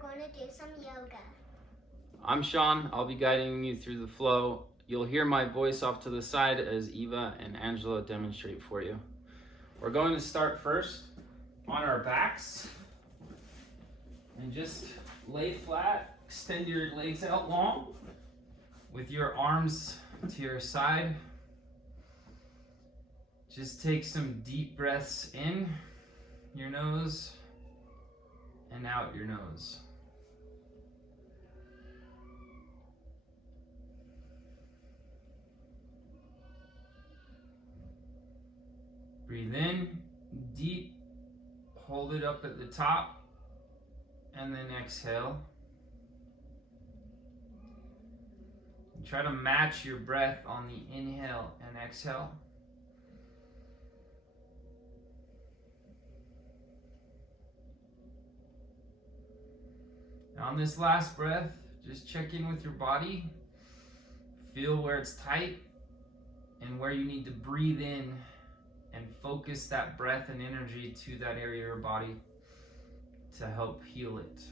going to do some yoga. I'm Sean. I'll be guiding you through the flow. You'll hear my voice off to the side as Eva and Angela demonstrate for you. We're going to start first on our backs and just lay flat. Extend your legs out long with your arms to your side. Just take some deep breaths in your nose and out your nose. Breathe in deep, hold it up at the top, and then exhale. Try to match your breath on the inhale and exhale. On this last breath, just check in with your body. Feel where it's tight and where you need to breathe in and focus that breath and energy to that area of your body to help heal it.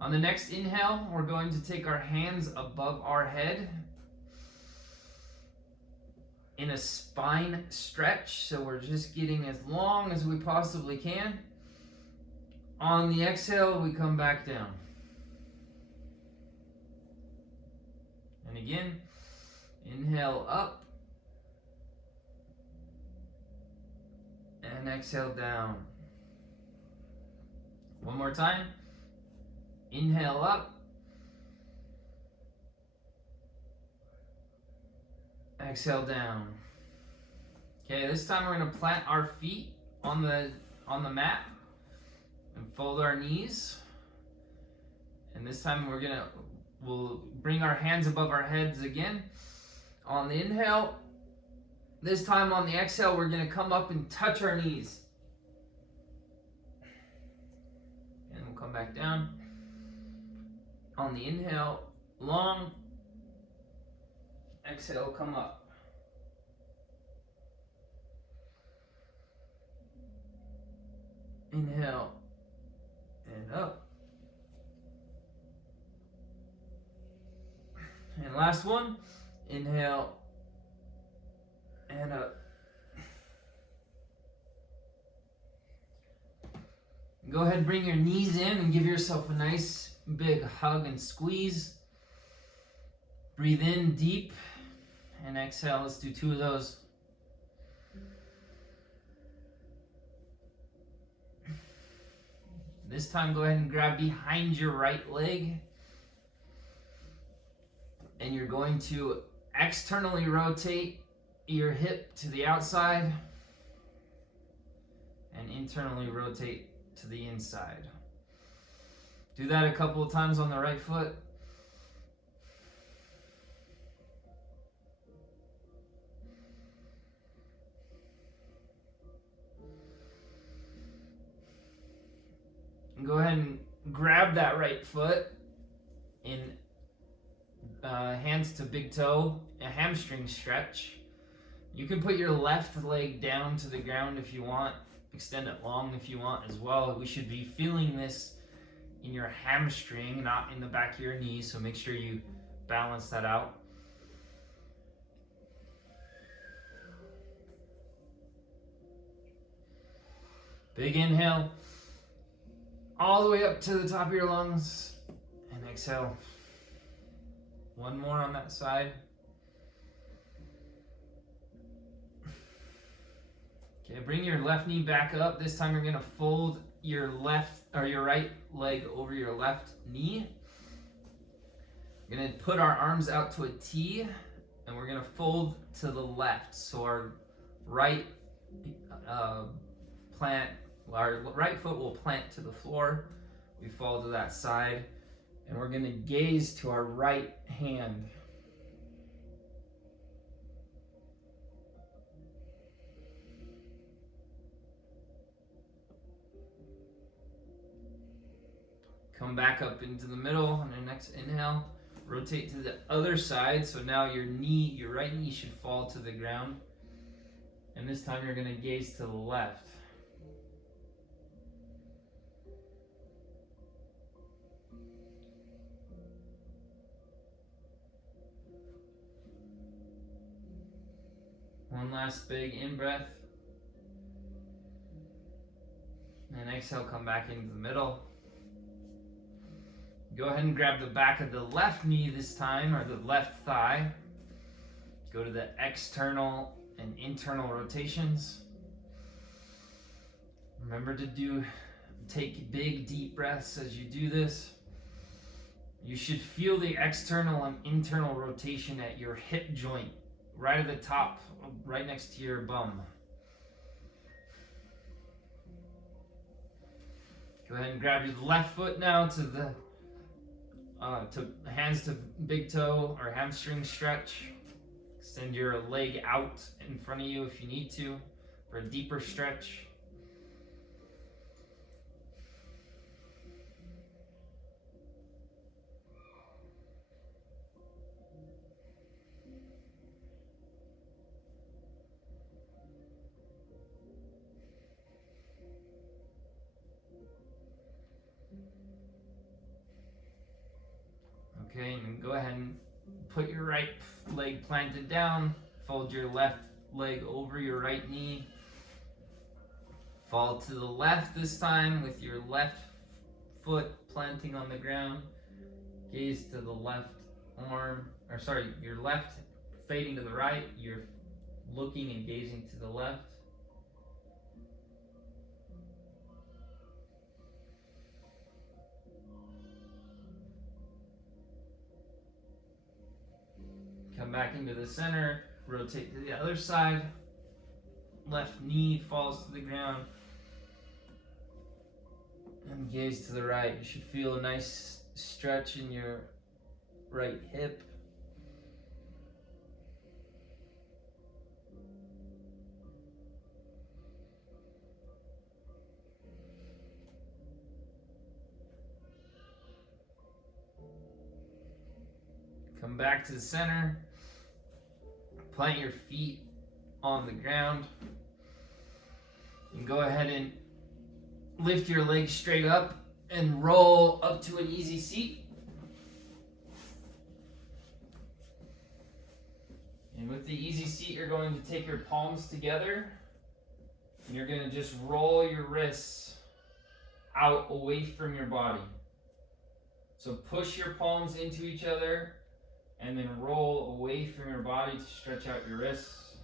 On the next inhale, we're going to take our hands above our head in a spine stretch. So we're just getting as long as we possibly can. On the exhale, we come back down. And again, inhale up. And exhale down. One more time. Inhale up. Exhale down. Okay, this time we're going to plant our feet on the mat and fold our knees. And this time we'll bring our hands above our heads again. On the inhale, this time on the exhale, we're going to come up and touch our knees. And we'll come back down. On the inhale, long. Exhale, come up. Inhale and up. And last one, inhale and up. Go ahead and bring your knees in and give yourself a nice big hug and squeeze. Breathe in deep and exhale. Let's do 2 of those. This time, go ahead and grab behind your right leg. And you're going to externally rotate your hip to the outside and internally rotate to the inside. Do that a couple of times on the right foot. And go ahead and grab that right foot in hands to big toe, a hamstring stretch. You can put your left leg down to the ground if you want. Extend it long if you want as well. We should be feeling this in your hamstring, not in the back of your knee, so make sure you balance that out. Big inhale, all the way up to the top of your lungs, and exhale. One more on that side. Okay, bring your left knee back up. This time you're gonna fold your right leg over your left knee. We're gonna put our arms out to a T, and we're gonna fold to the left. So our right foot will plant to the floor. We fall to that side, and we're gonna gaze to our right hand. Come back up into the middle on your next inhale. Rotate to the other side. So now your right knee should fall to the ground. And this time you're going to gaze to the left. last big in-breath. And exhale, come back into the middle. Go ahead and grab the back of the left knee this time, or the left thigh. Go to the external and internal rotations. Remember to take big deep breaths as you do this. You should feel the external and internal rotation at your hip joint, right at the top, right next to your bum. Go ahead and grab your left foot now to the hands to big toe or hamstring stretch. Extend your leg out in front of you if you need to for a deeper stretch. Okay, and go ahead and put your right leg planted down. Fold your left leg over your right knee. Fall to the left this time with your left foot planting on the ground. Gaze to the left arm, or sorry, your left fading to the right. You're looking and gazing to the left. Come back into the center, rotate to the other side. Left knee falls to the ground. And gaze to the right. You should feel a nice stretch in your right hip. Come back to the center. Plant your feet on the ground. And go ahead and lift your legs straight up and roll up to an easy seat. And with the easy seat, you're going to take your palms together and you're going to just roll your wrists out away from your body. So push your palms into each other and then roll away from your body to stretch out your wrists.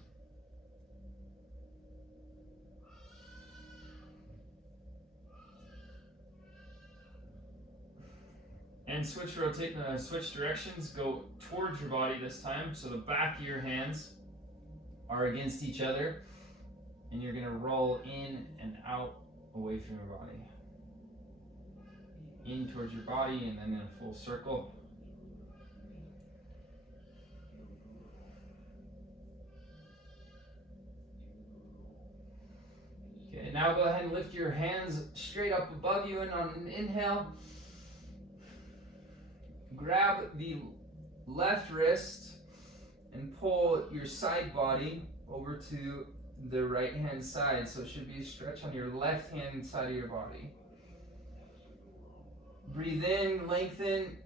And switch directions, go towards your body this time. So the back of your hands are against each other. And you're gonna roll in and out away from your body. In towards your body and then in a full circle. Okay, now go ahead and lift your hands straight up above you, and on an inhale, grab the left wrist and pull your side body over to the right hand side. So it should be a stretch on your left hand side of your body. Breathe in, lengthen,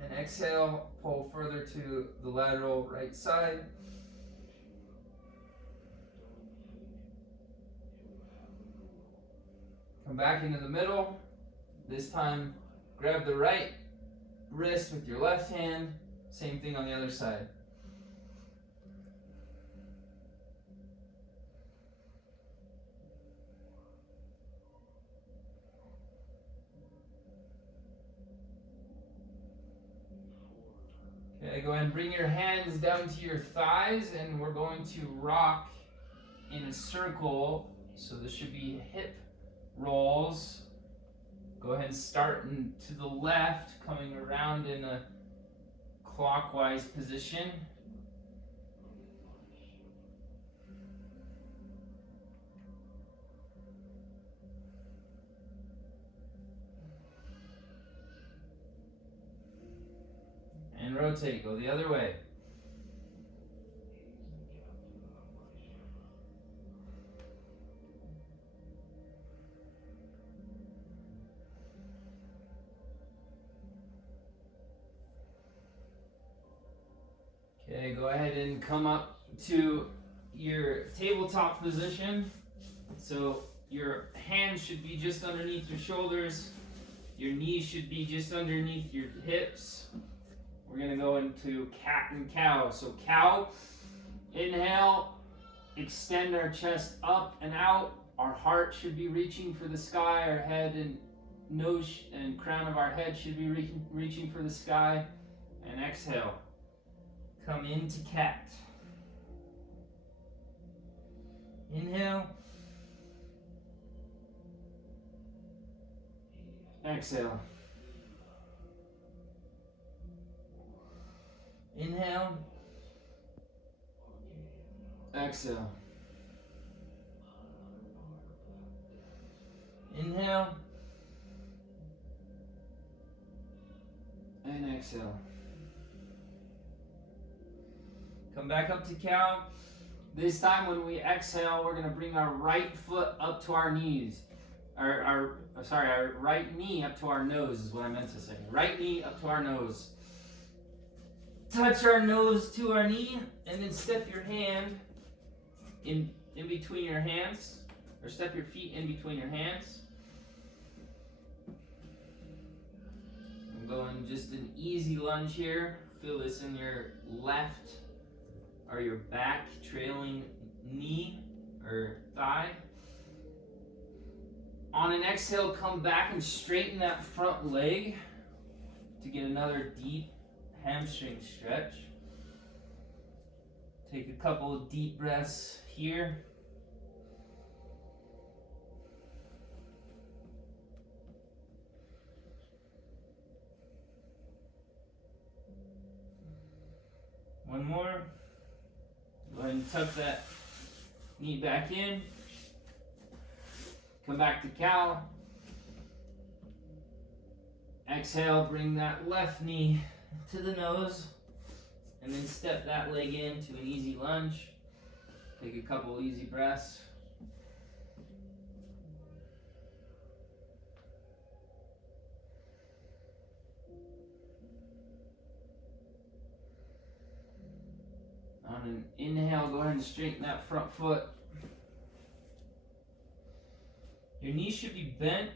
and exhale, pull further to the lateral right side. Come back into the middle. This time, grab the right wrist with your left hand. Same thing on the other side. Okay, go ahead and bring your hands down to your thighs, and we're going to rock in a circle. So this should be hip rolls. Go ahead and start to the left, coming around in a clockwise position. And rotate, go the other way. Okay, go ahead and come up to your tabletop position. So your hands should be just underneath your shoulders. Your knees should be just underneath your hips. We're gonna go into cat and cow. So cow, inhale, extend our chest up and out. Our heart should be reaching for the sky. Our head and nose and crown of our head should be reaching for the sky. And exhale, come into cat. Inhale. Exhale. Inhale. Exhale. Inhale. And exhale. Come back up to cow. This time when we exhale, we're going to bring our right foot up to our knees. Our right knee up to our nose is what I meant to say. Right knee up to our nose. Touch our nose to our knee, and then step your hand in between your hands, or step your feet in between your hands. I'm going just an easy lunge here. Feel this in your left or your back trailing knee or thigh. On an exhale, come back and straighten that front leg to get another deep hamstring stretch. Take a couple of deep breaths here. One more. Go ahead and tuck that knee back in. Come back to cow. Exhale, bring that left knee to the nose, and then step that leg into an easy lunge. Take a couple easy breaths. On an inhale, go ahead and straighten that front foot. Your knee should be bent.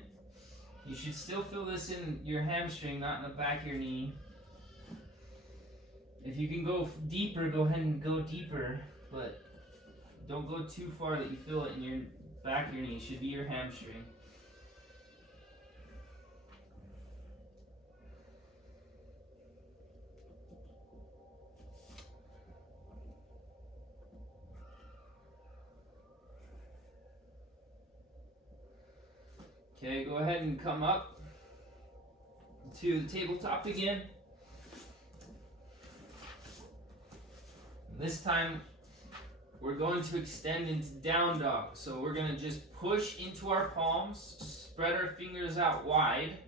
You should still feel this in your hamstring, not in the back of your knee. If you can go deeper, go ahead and go deeper, but don't go too far that you feel it in your back of your knee. It should be your hamstring. Okay, go ahead and come up to the tabletop again. This time, we're going to extend into down dog. So we're going to just push into our palms, spread our fingers out wide,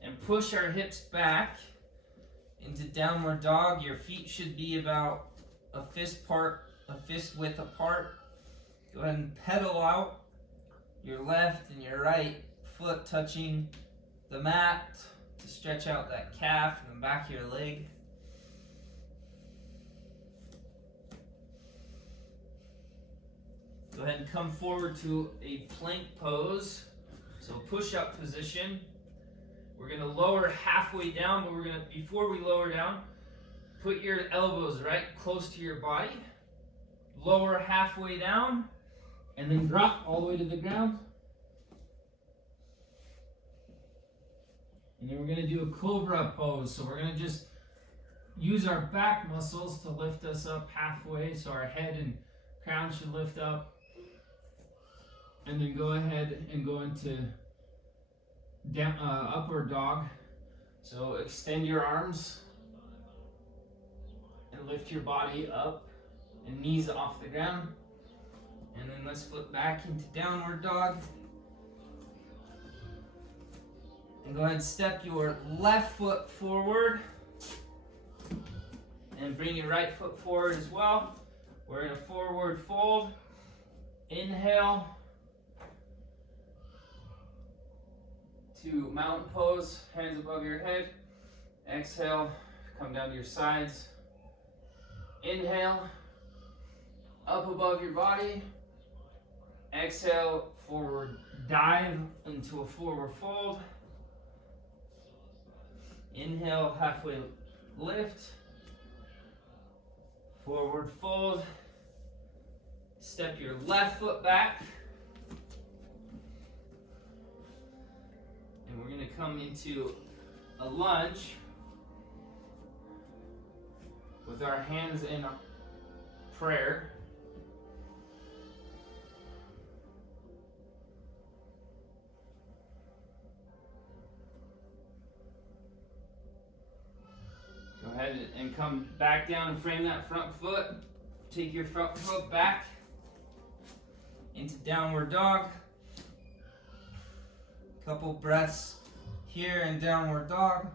and push our hips back into downward dog. Your feet should be about a fist width apart. Go ahead and pedal out. Your left and your right foot touching the mat to stretch out that calf and the back of your leg. Go ahead and come forward to a plank pose. So push-up position. We're going to lower halfway down, but before we lower down, put your elbows right close to your body. Lower halfway down. And then drop all the way to the ground. And then we're going to do a Cobra Pose. So we're going to just use our back muscles to lift us up halfway. So our head and crown should lift up. And then go ahead and go into upward dog. So extend your arms and lift your body up and knees off the ground. And then let's flip back into downward dog. And go ahead and step your left foot forward. And bring your right foot forward as well. We're in a forward fold. Inhale to mountain pose, hands above your head. Exhale, come down to your sides. Inhale. up above your body. Exhale, forward dive into a forward fold. Inhale, halfway lift. Forward fold. Step your left foot back. And we're going to come into a lunge with our hands in prayer. Go ahead and come back down and frame that front foot. Take your front foot back into downward dog. Couple breaths here in downward dog.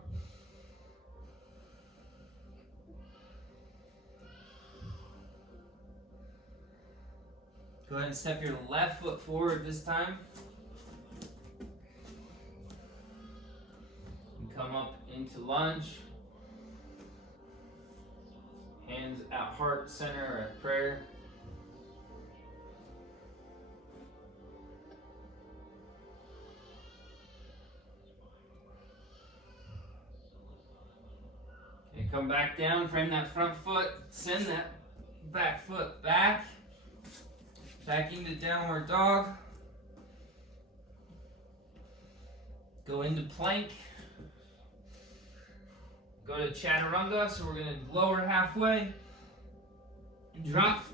Go ahead and step your left foot forward this time. And come up into lunge. Hands at heart center or at prayer. Okay, come back down, frame that front foot, send that back foot back. Back into downward dog. Go into plank. Go to chaturanga, so we're going to lower halfway. Drop.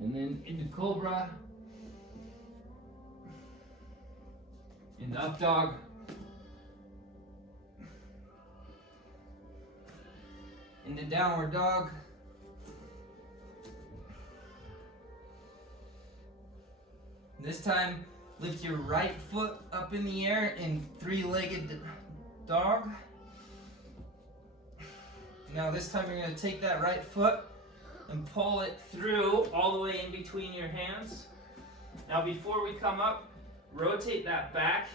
And then into cobra. Into up dog. Into downward dog. This time, lift your right foot up in the air in three-legged dog. Now this time you're going to take that right foot and pull it through all the way in between your hands. Now before we come up, rotate that back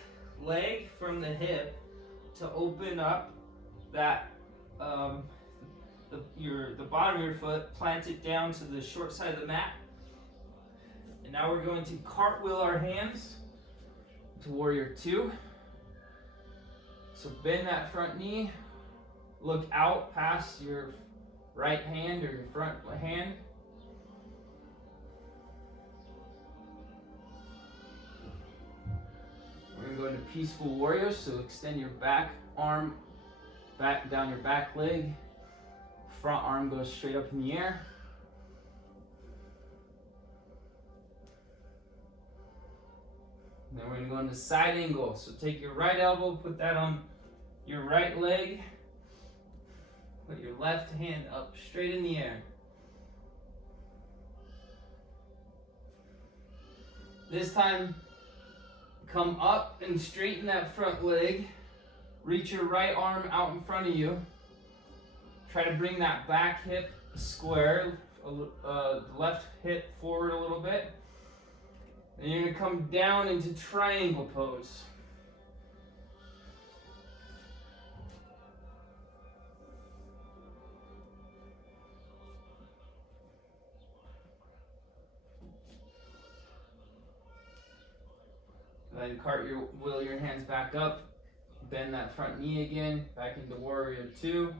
leg from the hip to open up that the bottom of your foot, plant it down to the short side of the mat. And now we're going to cartwheel our hands to warrior two. So bend that front knee, look out past your right hand or your front hand. We're going to go into peaceful warrior, so extend your back arm back down your back leg. Front arm goes straight up in the air. And then we're going to go into side angle. So take your right elbow, put that on your right leg. Put your left hand up straight in the air. This time, come up and straighten that front leg. Reach your right arm out in front of you. Try to bring that back hip square, left hip forward a little bit. Then you're going to come down into triangle pose. Go ahead and cartwheel your hands back up. Bend that front knee again, back into warrior two.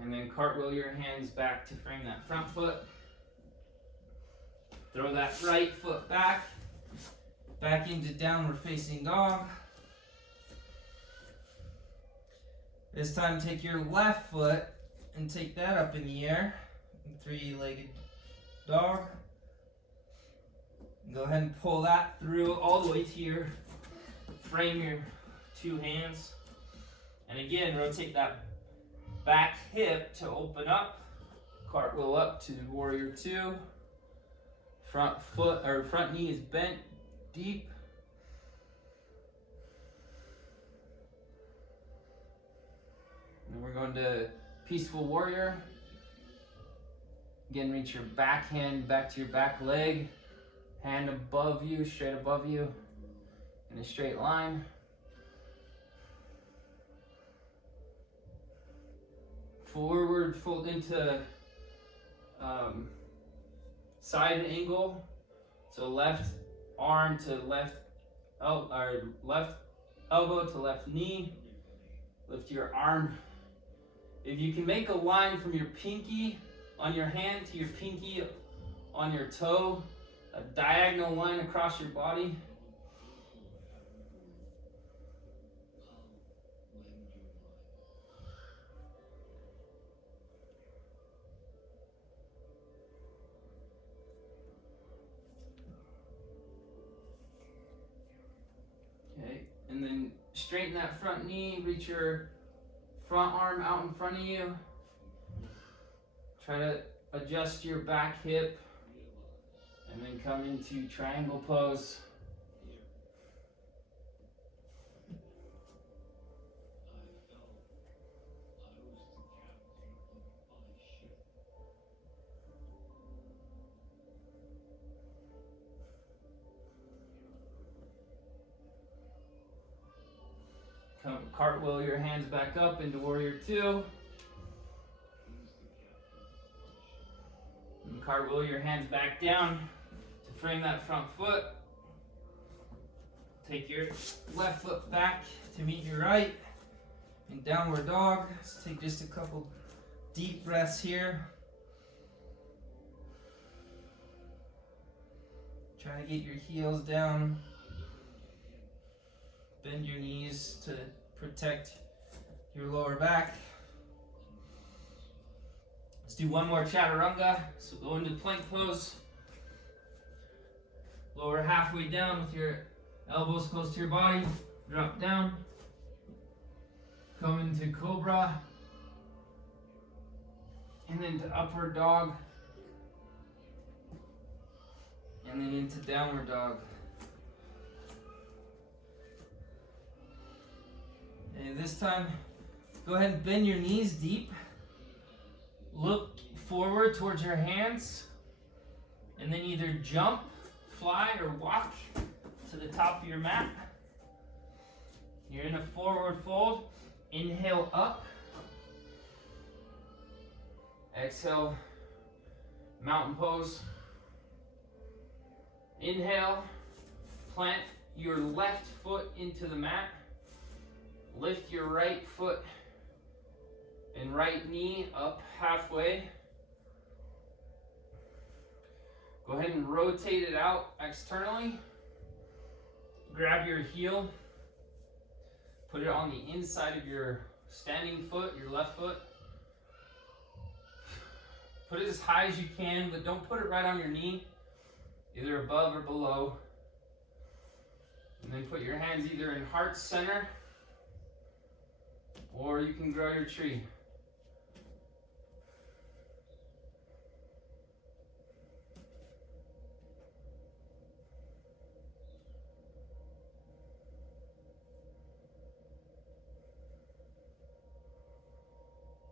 And then cartwheel your hands back to frame that front foot. Throw that right foot back into downward facing dog. This time take your left foot and take that up in the air, three-legged dog. Go ahead and pull that through all the way to your frame your two hands. And again, rotate that back hip to open up. Cartwheel up to warrior two. Front foot or front knee is bent deep. And we're going to peaceful warrior. Again, reach your back hand back to your back leg. Hand above you, straight above you, in a straight line. Forward fold into side angle. So left arm to left, or left elbow to left knee. Lift your arm. If you can make a line from your pinky on your hand to your pinky on your toe, a diagonal line across your body. Okay, and then straighten that front knee, reach your front arm out in front of you. Try to adjust your back hip and then come into triangle pose. Come cartwheel your hands back up into warrior two. And cartwheel your hands back down to frame that front foot. Take your left foot back to meet your right. In downward dog. Let's take just a couple deep breaths here. Try to get your heels down. Bend your knees to protect your lower back. Let's do one more chaturanga. So go into plank pose. Lower halfway down with your elbows close to your body. Drop down. Come into cobra. And then to upward dog. And then into downward dog. And this time, go ahead and bend your knees deep. Look forward towards your hands. And then either jump, fly, or walk to the top of your mat. You're in a forward fold. Inhale up. Exhale, mountain pose. Inhale, plant your left foot into the mat. Lift your right foot and right knee up halfway. Go ahead and rotate it out externally. Grab your heel. Put it on the inside of your standing foot, your left foot. Put it as high as you can, but don't put it right on your knee, either above or below. And then put your hands either in heart center, or you can grow your tree.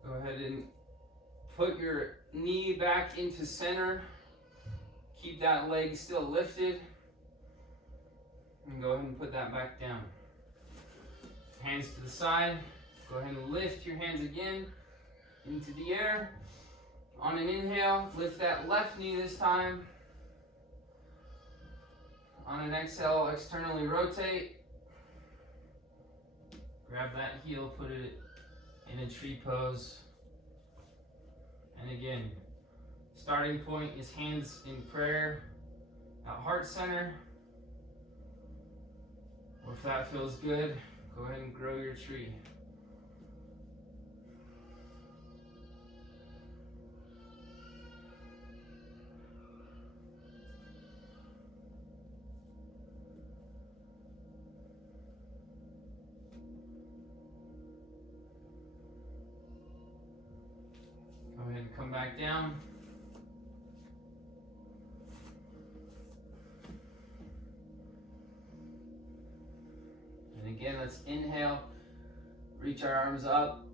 Go ahead and put your knee back into center. Keep that leg still lifted. And go ahead and put that back down. Hands to the side. Go ahead and lift your hands again into the air. On an inhale, lift that left knee this time. On an exhale, externally rotate. Grab that heel, put it in a tree pose. And again, starting point is hands in prayer at heart center. Or if that feels good, go ahead and grow your tree. Go ahead and come back down. And again, let's inhale, reach our arms up.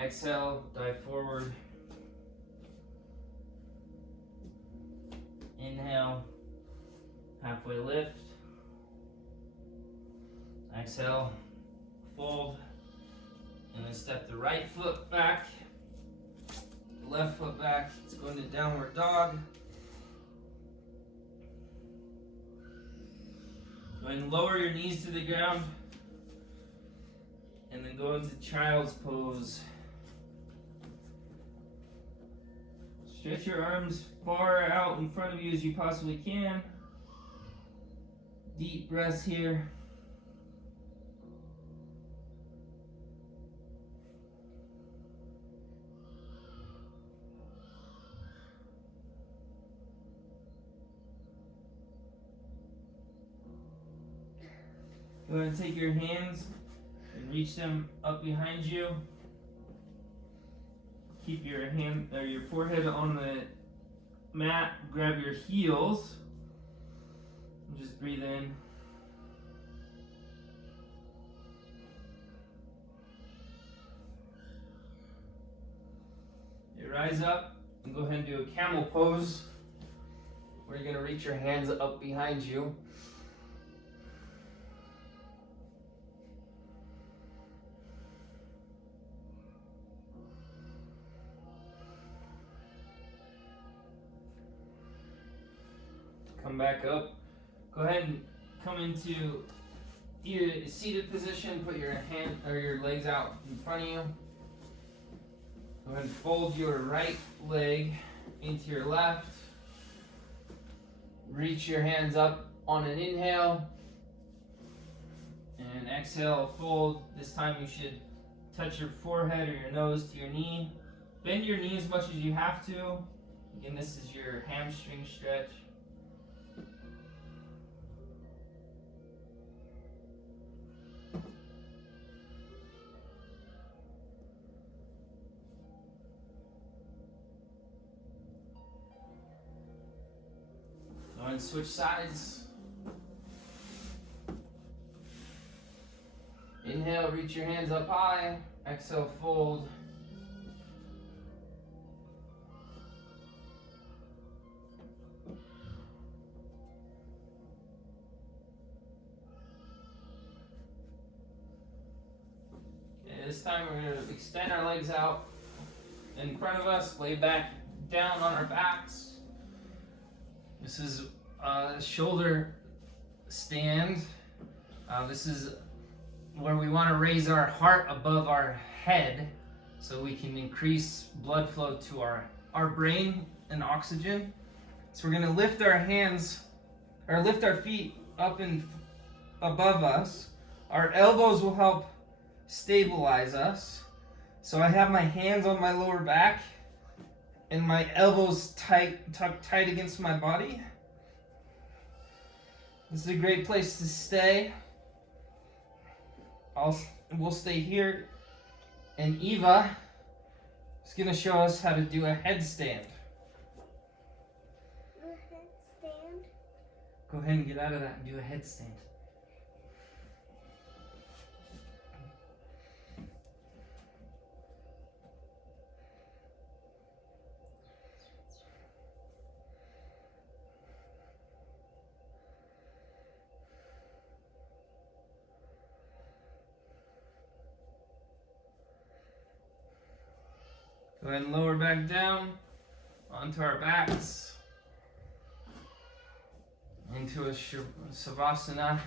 Exhale, dive forward. Inhale, halfway lift. Exhale, fold. And then step the right foot back, left foot back. Let's go into downward dog. Go ahead and lower your knees to the ground. And then go into child's pose. Stretch your arms far out in front of you as you possibly can. Deep breaths here. Go ahead and take your hands and reach them up behind you. Keep your hand or your forehead on the mat. Grab your heels. And just breathe in. You rise up and go ahead and do a camel pose, where you're going to reach your hands up behind you. Come back up. Go ahead and come into your seated position. Put your hand or your legs out in front of you. Go ahead and fold your right leg into your left. Reach your hands up on an inhale. And exhale, fold. This time you should touch your forehead or your nose to your knee. Bend your knee as much as you have to. Again, this is your hamstring stretch. And switch sides. Inhale, reach your hands up high. Exhale, fold. Okay, this time we're going to extend our legs out in front of us, lay back down on our backs. This is shoulder stand. This is where we want to raise our heart above our head so we can increase blood flow to our brain and oxygen. So we're going to lift our hands or lift our feet up and above us. Our elbows will help stabilize us. So I have my hands on my lower back and my elbows tucked tight against my body. This is a great place to stay. We'll stay here. And Eva is going to show us how to do a headstand. A headstand? Go ahead and get out of that and do a headstand. Go ahead and lower back down onto our backs into a Savasana.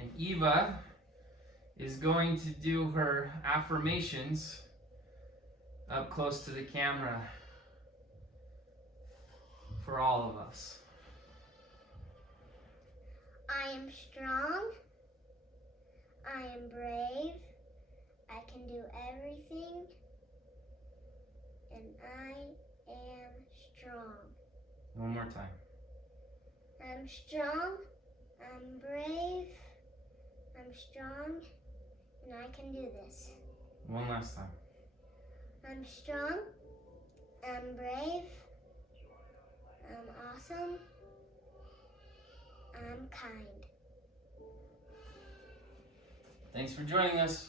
And Eva is going to do her affirmations up close to the camera for all of us. I am strong. I am brave. I can do everything. And I am strong. One more time. I'm strong. I'm brave. I'm strong. And I can do this. One last time. I'm strong. I'm brave. I'm awesome. I'm kind. Thanks for joining us.